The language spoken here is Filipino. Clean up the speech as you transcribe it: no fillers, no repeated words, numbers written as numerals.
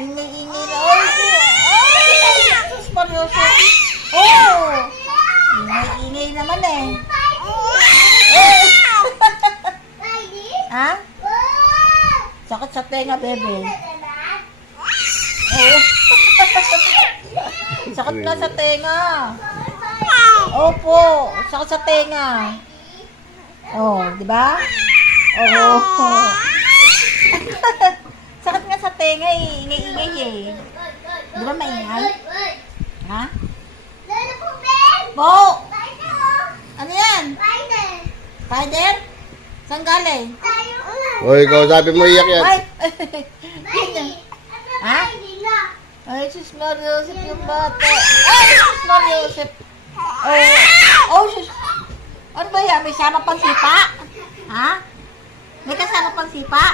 Ingay-ingay na. Ay, Jesus Marioso. Oh! Ingay-ingay naman eh. Ha? Sakit sa tenga, bebe. Oh. Sakit na sa tenga. Opo, sakit sa tenga. Oh, di ba? Oh. Sakit nga sa tenga eh. Ingay-ingay eh. Di ba maingay? Ha? Po! Ano yan? Spider? Saan galing? Hoy, ikaw sabi mo iyak yan. Ay! Ha? Ay, sus Mariosep yung bata. Ay, sus Mariosep. Oh, sus. Ano ba yan? May sama pang sipa? Ha? May kasama pang sipa?